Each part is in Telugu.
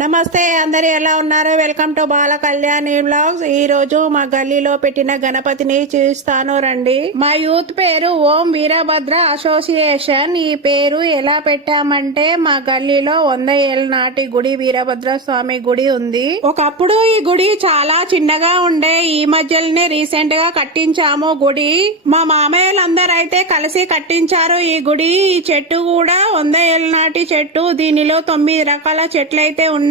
నమస్తే, అందరు ఎలా ఉన్నారు? Welcome to Bala Kalyani vlogs. ఈ రోజు మా గల్లీలో పెట్టిన గణపతిని చూస్తాను రండి. మా యూత్ పేరు ఓం వీరభద్ర అసోసియేషన్. ఈ పేరు ఎలా పెట్టామంటే మా గల్లీలో 100 ఏళ్ల నాటి గుడి వీరభద్ర స్వామి గుడి ఉంది. ఒకప్పుడు ఈ గుడి చాలా చిన్నగా ఉండే. ఈ మధ్యలోనే రీసెంట్ గా కట్టించాము గుడి. మా మామయ్యలందరూ అయితే కలిసి కట్టించారు ఈ గుడి. ఈ చెట్టు కూడా 100 ఏళ్ల నాటి చెట్టు. దీనిలో 9 రకాల చెట్లు అయితే ఉన్నాయి.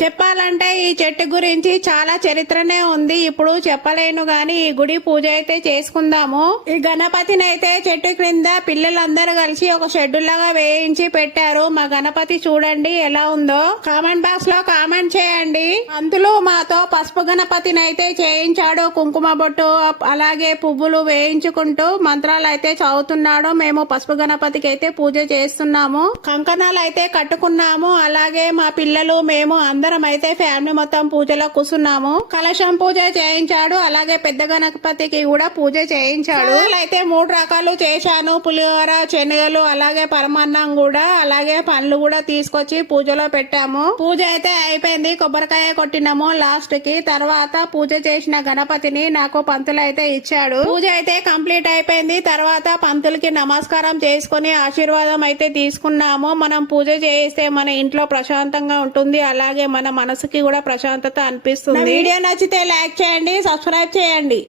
చెప్పాలంటే ఈ చెట్టు గురించి చాలా చరిత్రనే ఉంది. ఇప్పుడు చెప్పలేను గాని ఈ గుడి పూజ అయితే చేసుకుందాము. ఈ గణపతిని అయితే చెట్టు క్రింద పిల్లలందరూ కలిసి ఒక షెడ్ లాగా వేయించి పెట్టారు. మా గణపతి చూడండి ఎలా ఉందో. కామెంట్ బాక్స్ లో కామెంట్ చేయండి. అందులో మాతో పసుపు గణపతిని అయితే చేయించాడు. కుంకుమ బొట్టు అలాగే పువ్వులు వేయించుకుంటూ మంత్రాలు అయితే చదువుతున్నాడు. మేము పసుపు గణపతికి అయితే పూజ చేస్తున్నాము. కంకణాలు అయితే కట్టుకున్నాము. అలాగే మా పిల్లలు మేము అందరం అయితే ఫ్యామిలీ మొత్తం పూజలో కూర్చున్నాము. కలశం పూజ చేయించాడు. అలాగే పెద్ద గణపతికి కూడా పూజ చేయించాడు. అయితే 3 రకాలు చేశాను. పులిహోర, శనగలు, అలాగే పరమాన్నం కూడా, అలాగే పండ్లు కూడా తీసుకొచ్చి పూజలో పెట్టాము. పూజ అయితే అయిపోయింది. కొబ్బరికాయ కొట్టినాము లాస్ట్ కి. తర్వాత పూజ చేసిన గణపతిని నాకు పంతులు అయితే ఇచ్చాడు. పూజ అయితే కంప్లీట్ అయిపోయింది. తర్వాత పంతులకి నమస్కారం చేసుకుని ఆశీర్వాదం అయితే తీసుకున్నాము. మనం పూజ చేస్తే మన ఇంట్లో ప్రశాంతంగా ఉంటుంది. అలాగే మన మనసుకి కూడా ప్రశాంతత అనిపిస్తుంది. వీడియో నచ్చితే లైక్ చేయండి, సబ్స్క్రైబ్ చేయండి.